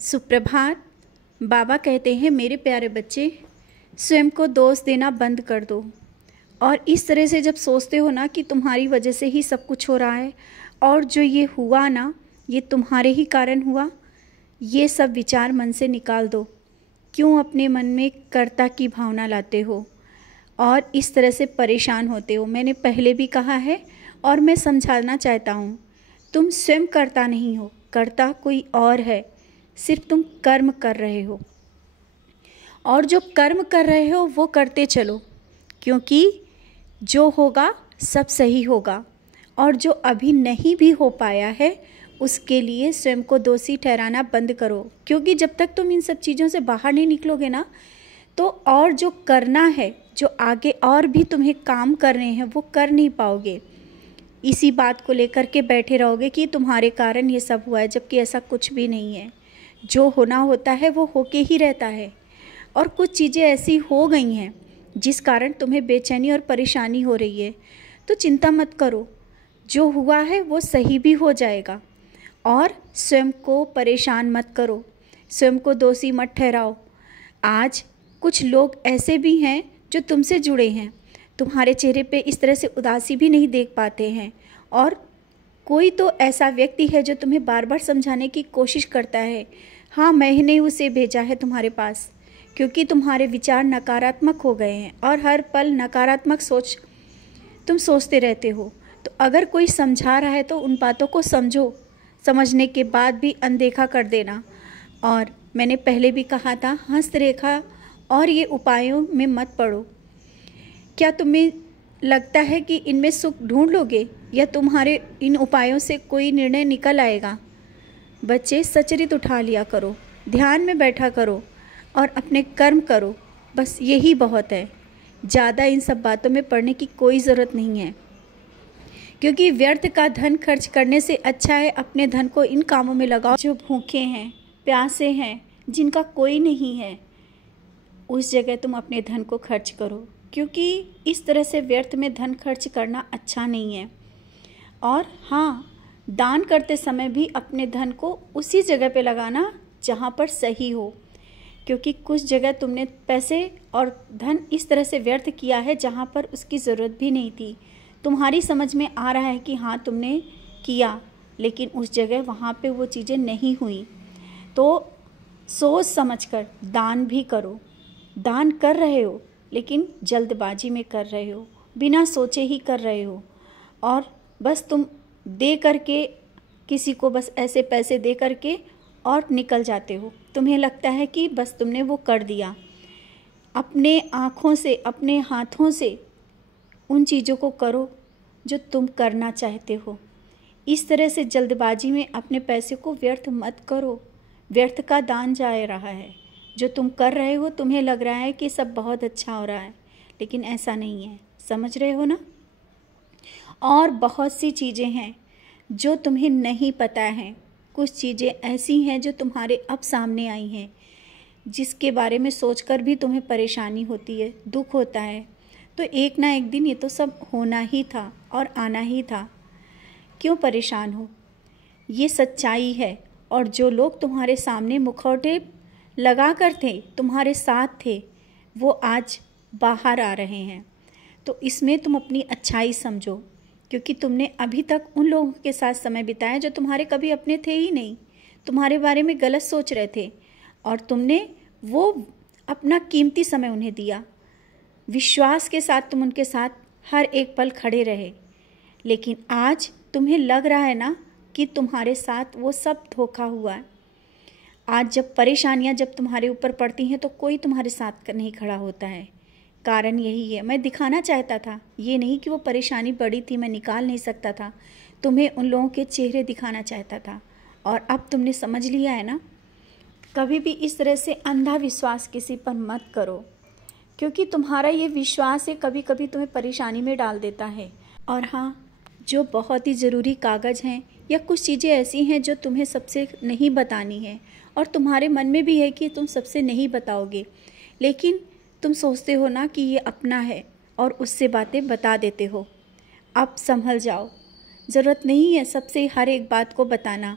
सुप्रभात। बाबा कहते हैं मेरे प्यारे बच्चे, स्वयं को दोष देना बंद कर दो। और इस तरह से जब सोचते हो ना कि तुम्हारी वजह से ही सब कुछ हो रहा है और जो ये हुआ ना ये तुम्हारे ही कारण हुआ, ये सब विचार मन से निकाल दो। क्यों अपने मन में कर्ता की भावना लाते हो और इस तरह से परेशान होते हो? मैंने पहले भी कहा है और मैं समझाना चाहता हूँ, तुम स्वयं कर्ता नहीं हो, कर्ता कोई और है। सिर्फ तुम कर्म कर रहे हो और जो कर्म कर रहे हो वो करते चलो, क्योंकि जो होगा सब सही होगा। और जो अभी नहीं भी हो पाया है उसके लिए स्वयं को दोषी ठहराना बंद करो, क्योंकि जब तक तुम इन सब चीज़ों से बाहर नहीं निकलोगे ना तो और जो करना है, जो आगे और भी तुम्हें काम करने हैं वो कर नहीं पाओगे। इसी बात को लेकर के बैठे रहोगे कि तुम्हारे कारण ये सब हुआ है, जबकि ऐसा कुछ भी नहीं है। जो होना होता है वो होके ही रहता है। और कुछ चीज़ें ऐसी हो गई हैं जिस कारण तुम्हें बेचैनी और परेशानी हो रही है, तो चिंता मत करो, जो हुआ है वो सही भी हो जाएगा। और स्वयं को परेशान मत करो, स्वयं को दोषी मत ठहराओ। आज कुछ लोग ऐसे भी हैं जो तुमसे जुड़े हैं, तुम्हारे चेहरे पे इस तरह से उदासी भी नहीं देख पाते हैं। और कोई तो ऐसा व्यक्ति है जो तुम्हें बार बार समझाने की कोशिश करता है, हाँ मैंने उसे भेजा है तुम्हारे पास, क्योंकि तुम्हारे विचार नकारात्मक हो गए हैं और हर पल नकारात्मक सोच तुम सोचते रहते हो। तो अगर कोई समझा रहा है तो उन बातों को समझो, समझने के बाद भी अनदेखा कर देना। और मैंने पहले भी कहा था, हस्तरेखा और ये उपायों में मत पड़ो। क्या तुम्हें लगता है कि इनमें सुख ढूंढ लोगे या तुम्हारे इन उपायों से कोई निर्णय निकल आएगा? बच्चे, सचरित उठा लिया करो, ध्यान में बैठा करो और अपने कर्म करो, बस यही बहुत है। ज़्यादा इन सब बातों में पड़ने की कोई ज़रूरत नहीं है, क्योंकि व्यर्थ का धन खर्च करने से अच्छा है अपने धन को इन कामों में लगाओ जो भूखे हैं, प्यासे हैं, जिनका कोई नहीं है। उस जगह तुम अपने धन को खर्च करो, क्योंकि इस तरह से व्यर्थ में धन खर्च करना अच्छा नहीं है। और हाँ, दान करते समय भी अपने धन को उसी जगह पे लगाना जहाँ पर सही हो, क्योंकि कुछ जगह तुमने पैसे और धन इस तरह से व्यर्थ किया है जहाँ पर उसकी ज़रूरत भी नहीं थी। तुम्हारी समझ में आ रहा है कि हाँ तुमने किया, लेकिन उस जगह वहाँ पे वो चीज़ें नहीं हुई। तो सोच समझकर दान भी करो। दान कर रहे हो लेकिन जल्दबाजी में कर रहे हो, बिना सोचे ही कर रहे हो, और बस तुम दे करके किसी को बस ऐसे पैसे दे करके और निकल जाते हो। तुम्हें लगता है कि बस तुमने वो कर दिया। अपने आँखों से, अपने हाथों से उन चीज़ों को करो जो तुम करना चाहते हो। इस तरह से जल्दबाजी में अपने पैसे को व्यर्थ मत करो। व्यर्थ का दान जा रहा है। जो तुम कर रहे हो, तुम्हें लग रहा है कि सब बहुत अच्छा हो रहा है, लेकिन ऐसा नहीं है। समझ रहे हो ना? और बहुत सी चीज़ें हैं जो तुम्हें नहीं पता है। कुछ चीज़ें ऐसी हैं जो तुम्हारे अब सामने आई हैं, जिसके बारे में सोचकर भी तुम्हें परेशानी होती है, दुख होता है। तो एक ना एक दिन ये तो सब होना ही था और आना ही था। क्यों परेशान हो? ये सच्चाई है। और जो लोग तुम्हारे सामने मुखौटे लगा कर थे, तुम्हारे साथ थे, वो आज बाहर आ रहे हैं। तो इसमें तुम अपनी अच्छाई समझो, क्योंकि तुमने अभी तक उन लोगों के साथ समय बिताया जो तुम्हारे कभी अपने थे ही नहीं, तुम्हारे बारे में गलत सोच रहे थे, और तुमने वो अपना कीमती समय उन्हें दिया। विश्वास के साथ तुम उनके साथ हर एक पल खड़े रहे। लेकिन आज तुम्हें लग रहा है ना कि तुम्हारे साथ वो सब धोखा हुआ है। आज जब परेशानियां जब तुम्हारे ऊपर पड़ती हैं तो कोई तुम्हारे साथ नहीं खड़ा होता है। कारण यही है। मैं दिखाना चाहता था, ये नहीं कि वो परेशानी बड़ी थी, मैं निकाल नहीं सकता था, तुम्हें उन लोगों के चेहरे दिखाना चाहता था। और अब तुमने समझ लिया है ना? कभी भी इस तरह से अंधा विश्वास किसी पर मत करो, क्योंकि तुम्हारा ये विश्वास है कभी कभी तुम्हें परेशानी में डाल देता है। और हाँ, जो बहुत ही ज़रूरी कागज़ हैं या कुछ चीज़ें ऐसी हैं जो तुम्हें सबसे नहीं बतानी है, और तुम्हारे मन में भी है कि तुम सबसे नहीं बताओगे, लेकिन तुम सोचते हो ना कि ये अपना है और उससे बातें बता देते हो। अब संभल जाओ, ज़रूरत नहीं है सबसे हर एक बात को बताना।